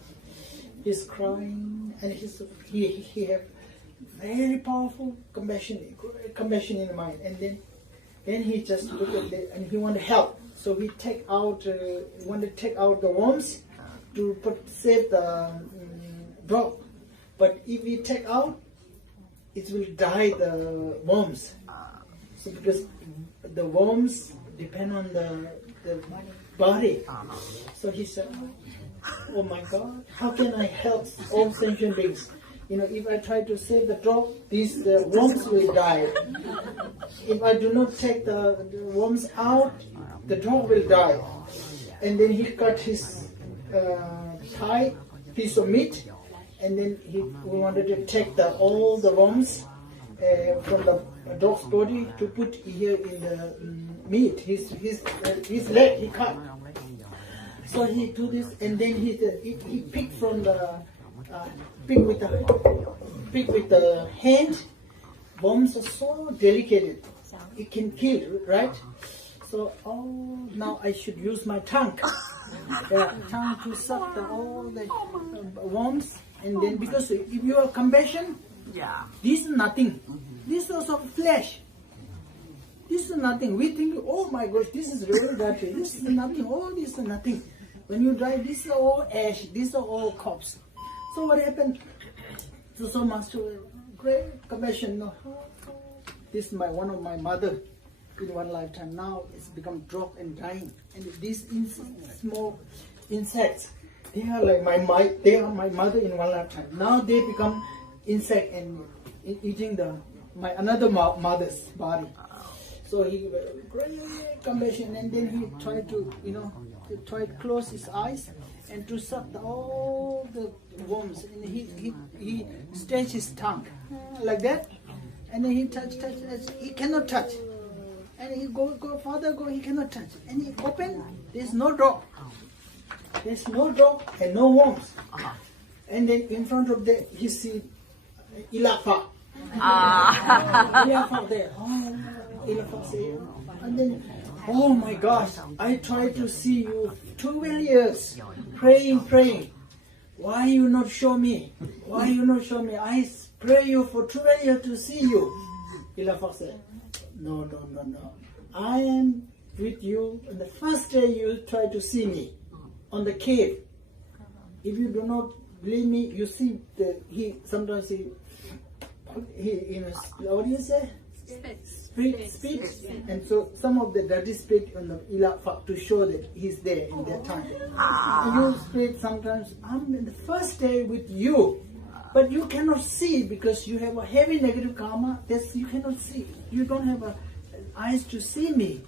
He's crying, and he have very powerful compassion in the mind, and then he just look at it and he want to help. So he want to take out the worms to save the dog. But if we take out, it will die the worms. So because the worms depend on the body. So he said, oh my God, how can I help all sentient beings? If I try to save the dog, these worms will die. If I do not take the worms out, the dog will die. And then he cut his thigh, piece of meat, and then we wanted to take all the worms from the dog's body to put here in the meat. His leg he cut. So he do this, and then he picked from the pick with the hand. Worms are so delicate, it can kill, right? So now I should use my tongue, tongue to suck all the worms, and then because if you have compassion, this is nothing. This is also flesh. This is nothing. We think, oh my gosh, this is really dirty. This is nothing. Oh, this is nothing. When you die, this is all ash. This is all corpse. So what happened? So master, great compassion. This is one of my mother in one lifetime. Now it's become drop and dying. And these small insects, they are like my mother in one lifetime. Now they become insect and eating my another mother's body. So he great compassion, and then he tried to to close his eyes and to suck all the worms, and he stretched his tongue like that, and then he touch, he cannot touch, and he go further, he cannot touch, and he open, there's no dog and no worms, and then in front of that he see Ilafa. Ilafa there. Ilafa say, and then, oh my gosh, I tried to see you 12 years, praying. Why you not show me? I pray you for 12 years to see you. Ilafa said, no. I am with you. On the first day you try to see me on the cave. If you do not believe me, you see that sometimes he what do you say? Spit, and so some of the dirty spit on the Ilafa to show that he's there in that time. You spit sometimes. I'm in the first day with you, but you cannot see because you have a heavy negative karma. You cannot see. You don't have eyes to see me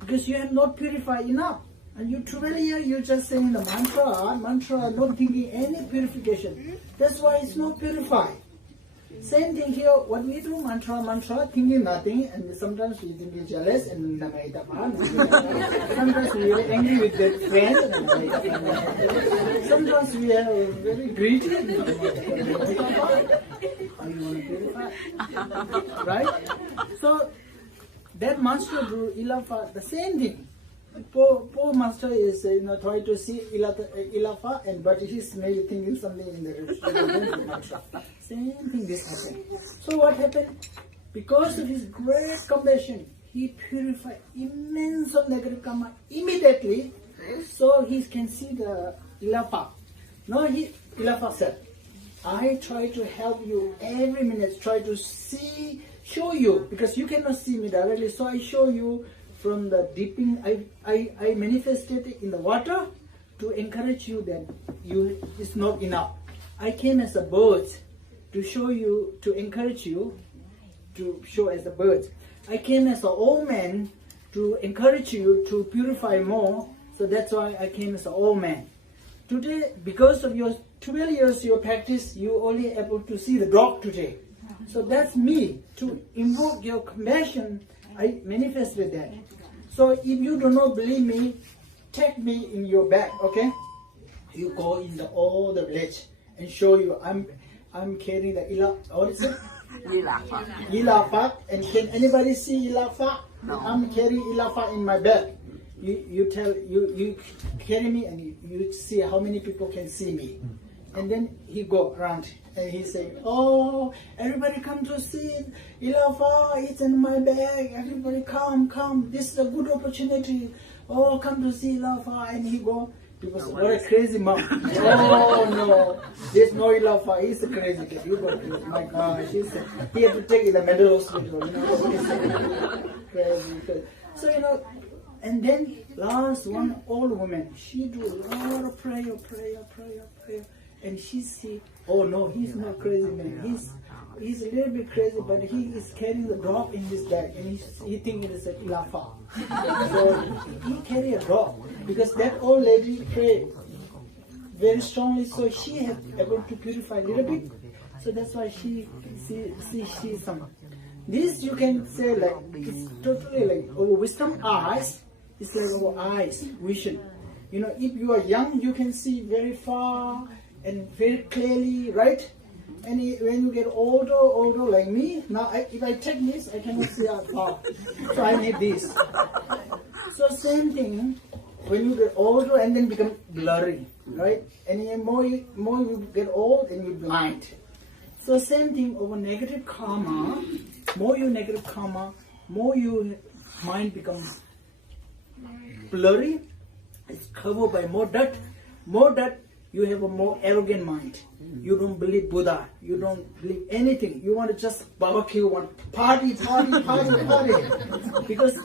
because you have not purified enough. And you 12 years, you're just saying the mantra, not thinking any purification. That's why it's not purified. Same thing here, what we do, mantra, thinking nothing, and sometimes we think we're jealous, and sometimes we are angry with their friends, sometimes we are very greedy, you want to purify, right? So, that master drew Ilafa, the same thing. Poor master is trying to see Ilafa, but he's maybe thinking something in the mantra. Same thing this happened. So what happened? Because of his great compassion, he purified immense of negative karma immediately. So he can see the Ilafa. No, Ilafa said, I try to help you every minute, try to show you, because you cannot see me directly, so I show you from the dipping. I manifested in the water to encourage you that it's not enough. I came as a bird to show you, to encourage you, to show as a bird. I came as an old man to encourage you to purify more, so that's why I came as an old man. Today, because of your 12 years your practice, you only able to see the drop today. So that's me, to invoke your compassion, I manifested that. So if you do not believe me, take me in your back, okay? You go in all the village and show you, I'm carrying the what is it? Ilafa. And can anybody see Ilafa? No. I'm carrying Ilafa in my back. You carry me and you see how many people can see me. And then he go around and he say, oh, everybody come to see Ilafa, it's in my bag. Everybody come. This is a good opportunity. Oh, come to see Ilafa. And he go. People say, what a crazy monk. Oh no, there's no Ilafa. He's a crazy kid. You go, my gosh. He had to take it in the mental hospital. Crazy. So and then last one old woman, she do a lot of prayer. And she see, oh no, he's not crazy man. He's a little bit crazy, but he is carrying the drop in his bag, and he think it is a Ilafa. So he carry a drop because that old lady prayed very strongly, so she had able to purify a little bit. So that's why she some. This you can say like it's totally like our wisdom eyes. It's like our eyes, vision. If you are young, you can see very far and very clearly, right? And when you get older like me, now if I take this, I cannot see that far. So I need this. So same thing, when you get older and then become blurry, right? And more you get old and you blind. So same thing over negative karma. More you negative karma, more your mind becomes blurry. It's covered by more dirt. You have a more arrogant mind. You don't believe Buddha. You don't believe anything. You want to just barbecue, want party. Because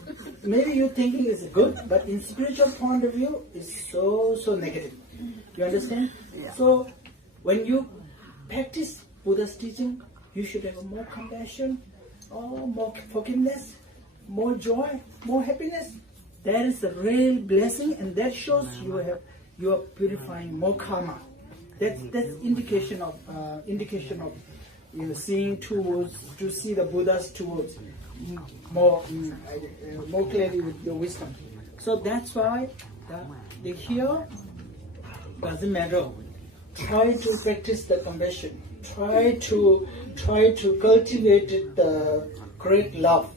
maybe you thinking is good, but in spiritual point of view, it's so negative. You understand? Yeah. So when you practice Buddha's teaching, you should have more compassion, more forgiveness, more joy, more happiness. That is a real blessing, and that shows you are purifying more karma. That's indication of seeing towards, to see the Buddha's towards more clearly with your wisdom. So that's why the here doesn't matter. Try to practice the compassion. Try to cultivate the great love,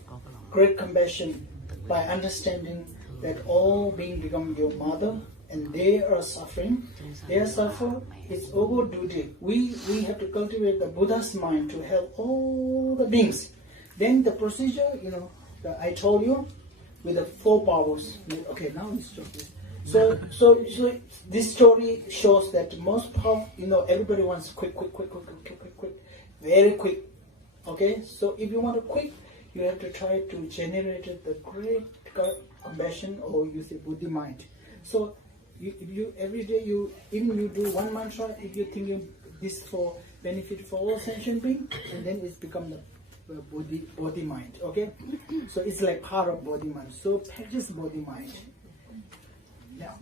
great compassion, by understanding that all beings become your mother and they are suffering. They suffer. It's our duty. We have to cultivate the Buddha's mind to help all the beings. Then the procedure, I told you, with the 4 powers. Okay, now we stop this. So this story shows that most power, everybody wants quick, very quick. Okay, so if you want to quick, you have to try to generate the great compassion, or you say Buddhi mind. So if you every day even you do one mantra, if you're thinking this for benefit for all sentient beings, and then it's become the body mind. Okay, so it's like part of body mind. So practice body mind. Now,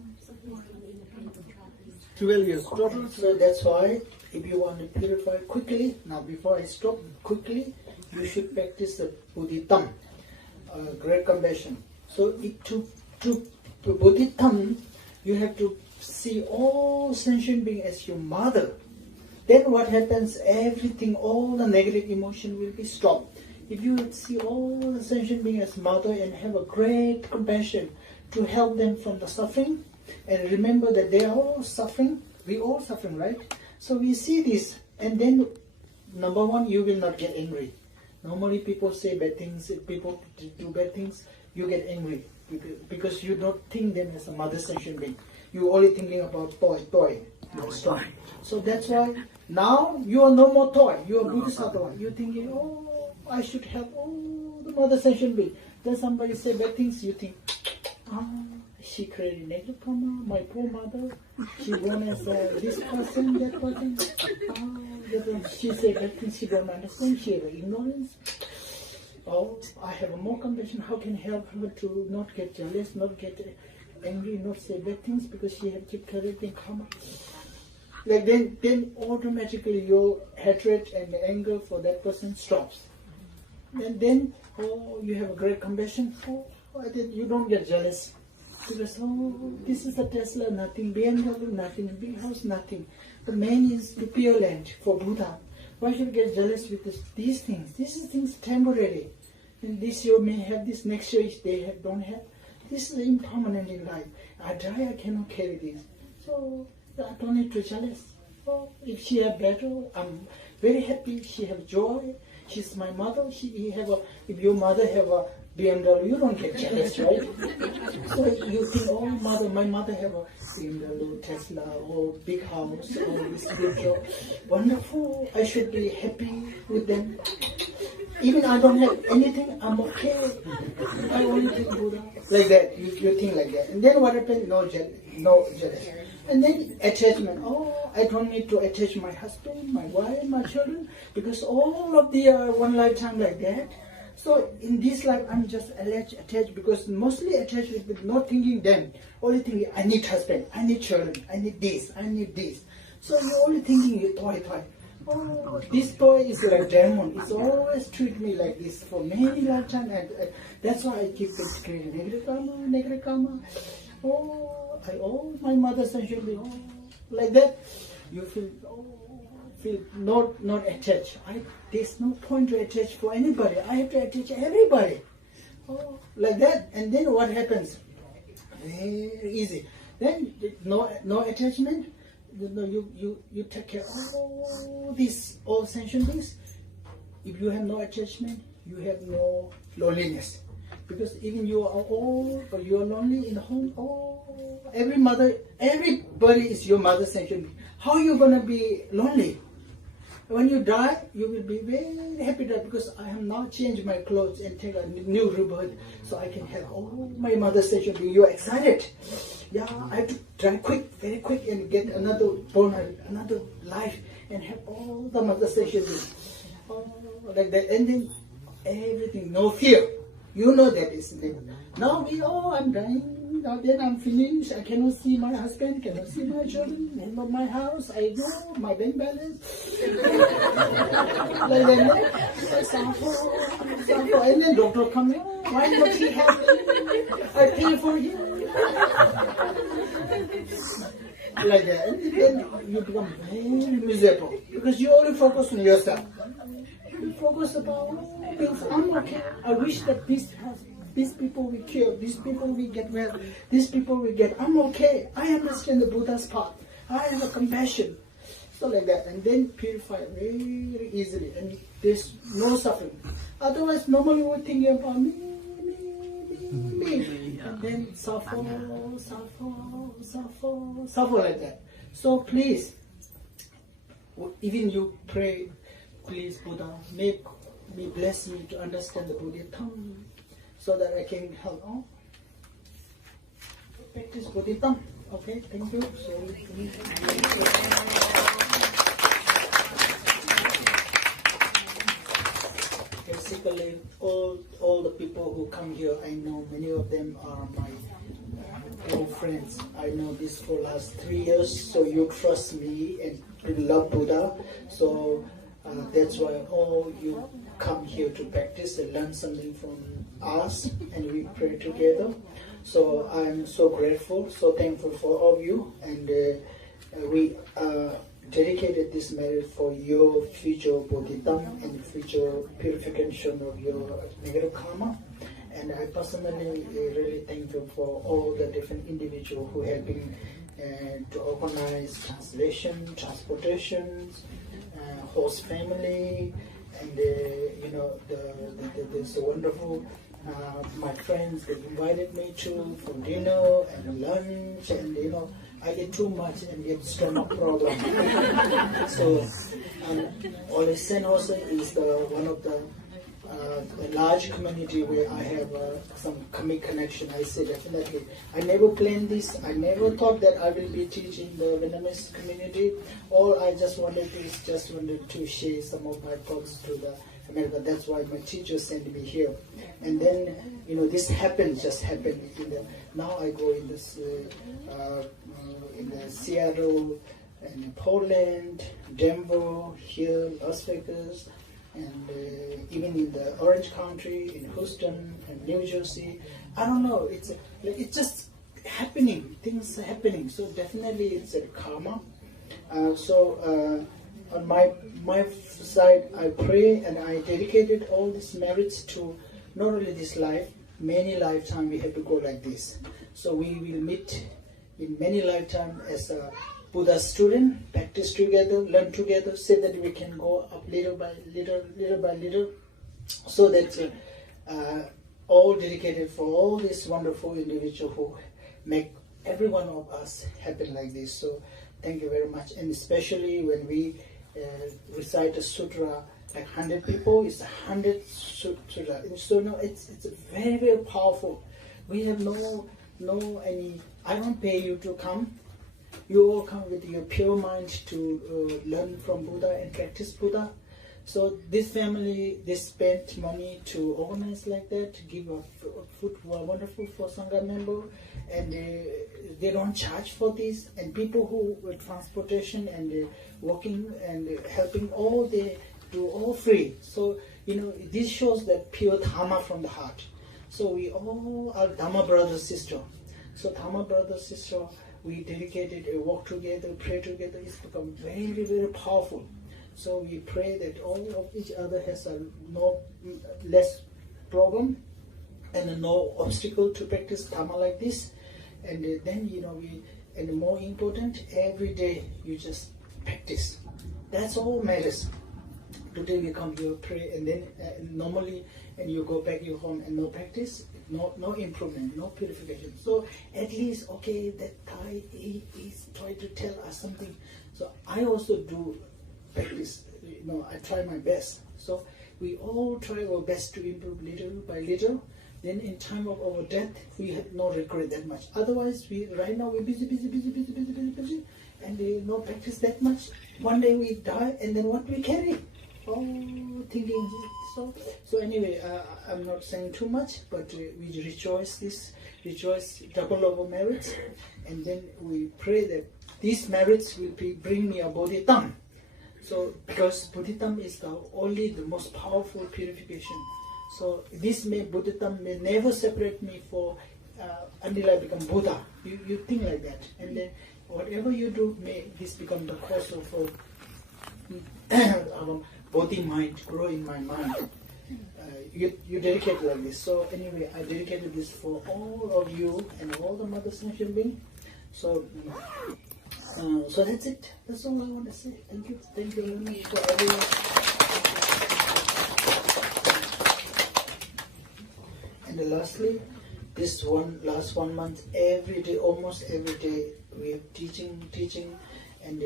12 years total. So that's why if you want to purify quickly, now before I stop quickly, you should practice the Buddhitam, great compassion. So to Buddhitam, you have to see all sentient beings as your mother. Then what happens? Everything, all the negative emotion will be stopped. If you see all the sentient beings as mother and have a great compassion to help them from the suffering, and remember that they are all suffering. We all suffering, right? So we see this, and then number one, you will not get angry. Normally people say bad things, if people do bad things, you get angry because you don't think them as a mother sentient being. You're only thinking about toy. That's toy. So that's why now you are no more toy. You are Bodhisattva. You're thinking, oh, I should help the mother sentient being. Then somebody say bad things, you think, she created negative karma, my poor mother. She born as this person, that person. She said bad things, she don't understand, she have ignorance. Oh, I have more compassion. How can I help her to not get jealous, not get angry, not say bad things because she have keep creating karma. Like then automatically your hatred and anger for that person stops. And then you have a great compassion. You don't get jealous. Because this is a Tesla, nothing, BMW, nothing, big house, nothing. The main is the pure land for Buddha. Why should you get jealous with these things? These things temporary. And this year may have this, next year they don't have. This is impermanent in life. I die, I cannot carry this. So I don't need to jealous. If she have better, I'm very happy. She have joy. She's my mother. If your mother have a BMW, you don't get jealous, right? So you think, my mother have a BMW, Tesla, or big house, or this good job. Wonderful, I should be happy with them. Even I don't have anything, I'm okay. I only think Buddha. Like that, you think like that. And then what happens? No jealous. And then attachment. I don't need to attach my husband, my wife, my children, because all of the one lifetime like that. So in this life, I'm just attached because mostly attached with not thinking them. Only thinking, I need husband, I need children, I need this, I need this. So you're only thinking you toy. This toy is like demon. It's always treat me like this for many lifetimes. And that's why I keep creating negative karma. My mother essentially, like that. You feel not attached. There's no point to attach for anybody. I have to attach everybody. Like that. And then what happens? Very easy. Then no attachment. You take care of all sentient beings. If you have no attachment, you have no loneliness. Because even you are old or you are lonely in the home, everybody is your mother sentient being. How are you gonna be lonely? When you die, you will be very happy that because I have now changed my clothes and take a new rebirth, so I can help all my mother sentient being. You are excited. Yeah, I have to try very quick, and get another life and have all the mother sentient beings. Like that, and then everything, no fear. You know that is never. Now I'm dying. Now then I'm finished. I cannot see my husband, cannot see my children, and my house. I know my bank balance. Like that, suffer. And then doctor come in. Why not he happy? I pay for him. Like that, and then you become very miserable because you only focus on yourself. You focus about I'm okay. I wish that these people will cure, these people will get well, these people will get. I'm okay. I understand the Buddha's path. I have a compassion. So like that, and then purify very easily, and there's no suffering. Otherwise, normally we're thinking about me, and then suffer like that. So please, even you pray, please Buddha, make me bless me to understand the Buddha tongue, so that I can help practice Buddha tongue. Okay, thank you. Basically, all the people who come here, I know many of them are my old friends. I know this for last 3 years, so you trust me and you love Buddha. So that's why all you come here to practice and learn something from us, and we pray together. So I'm so grateful, so thankful for all of you, and we dedicated this marriage for your future bodhidharma and future purification of your negative karma. And I personally really thankful for all the different individuals who have been to organize translation, transportations, host family, and there's a wonderful. My friends, they invited me for dinner and lunch, and I eat too much and get stomach problem. So Ole Sen also is one of the large community where I have some comic connection. I say definitely. I never planned this. I never thought that I will be teaching the Vietnamese community. All I just wanted to share some of my thoughts to the America. That's why my teacher sent me here. And then this just happened. Now I go in this in Seattle and Portland, Denver, here Las Vegas, and even in the Orange County, in Houston and New Jersey. I don't know. It's just happening. Things are happening. So definitely it's a karma. On my side, I pray and I dedicated all these merits to not only this life, many lifetimes we have to go like this. So we will meet in many lifetimes as a Buddha student, practice together, learn together, so that we can go up little by little, so that all dedicated for all these wonderful individuals who make every one of us happen like this. So thank you very much, and especially when we recite a sutra, like 100 people, it's 100 sutra. So no, it's very, very powerful. We have no any. I don't pay you to come. You all come with your pure mind to learn from Buddha and practice Buddha. So this family, they spent money to organize like that, to give a food wonderful for Sangha member, and they don't charge for this. And people who with transportation and working and helping, all they do all free. So this shows that pure Dhamma from the heart. So we all are Dhamma brother sister. So Dhamma brother sister, we dedicated a walk together, pray together. It's become very, very powerful. So we pray that all of each other has no less problem and no obstacle to practice Dhamma like this. And then and more important, every day you just practice. That's all matters. Today we come here, pray, and then normally, and you go back your home and no practice, no improvement, no purification. So at least, okay, that Thai is trying to tell us something. So I also do practice. I try my best. So we all try our best to improve little by little. Then in time of our death, we have no regret that much. Otherwise, right now we're busy, and no practice that much. One day we die, and then what we carry? Oh, thinking. So anyway, I'm not saying too much, but we rejoice double over merits, and then we pray that these merits will bring me a bodhitam. So because bodhitam is the most powerful purification. So this bodhitam may never separate me until I become Buddha. You think like that, and then whatever you do, may this become the cause of our bodhi mind grow in my mind. You dedicate like this. So anyway, I dedicated this for all of you and all the mothers and children. So that's it. That's all I want to say. Thank you very much for everyone. And lastly, this last 1 month, every day, almost every day, we are teaching, and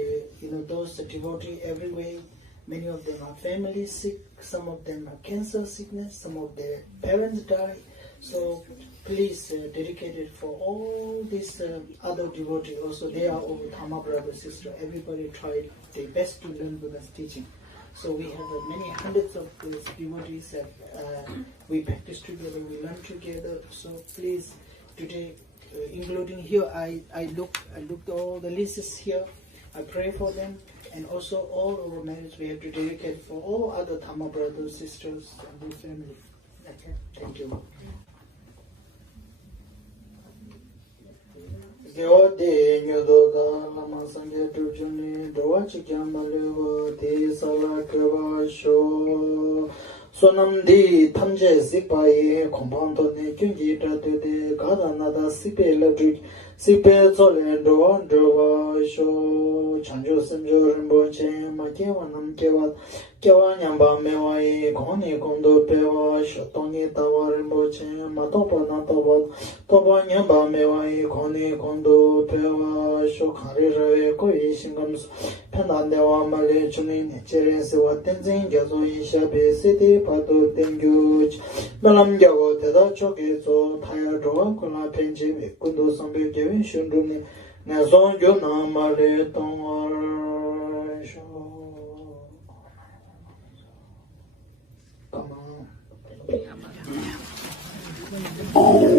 those devotees everywhere. Many of them are family sick, some of them are cancer sickness, some of their parents die. So please dedicate it for all these other devotees. Also, they are all Dhamma brother, sister. Everybody tried their best to learn Buddha's teaching. So we have many hundreds of these devotees that we practice together, we learn together. So please, today, including here, I looked at all the lists here. I pray for them. And also all our marriage we have to dedicate for all other Dhamma brothers, sisters, and their family. Okay, thank you. Sonamdi Tamje Sipaye, Compoundone, Jungi Tatude, Gadanada, Sipe Electric, Sipe Solendo, Drova, Show, Chanjo Sanjo, Rinpoche, Makewanam Kewa, Kyawa nyamba mewa yi koni kondo pewa shatoni tawa rinpoche matopa natopa topa nyamba mewa yi koni kondo pewa shokari rawe koi shingamsu pena dewa mali chuni nechere sewa tenzin gyazo yi shabe siti pato tengyuch melam gyago teda choke zo thaya drowa kuna penche me kundo sambe gewin shunduni nezon gyo na mali tongwar sho. Om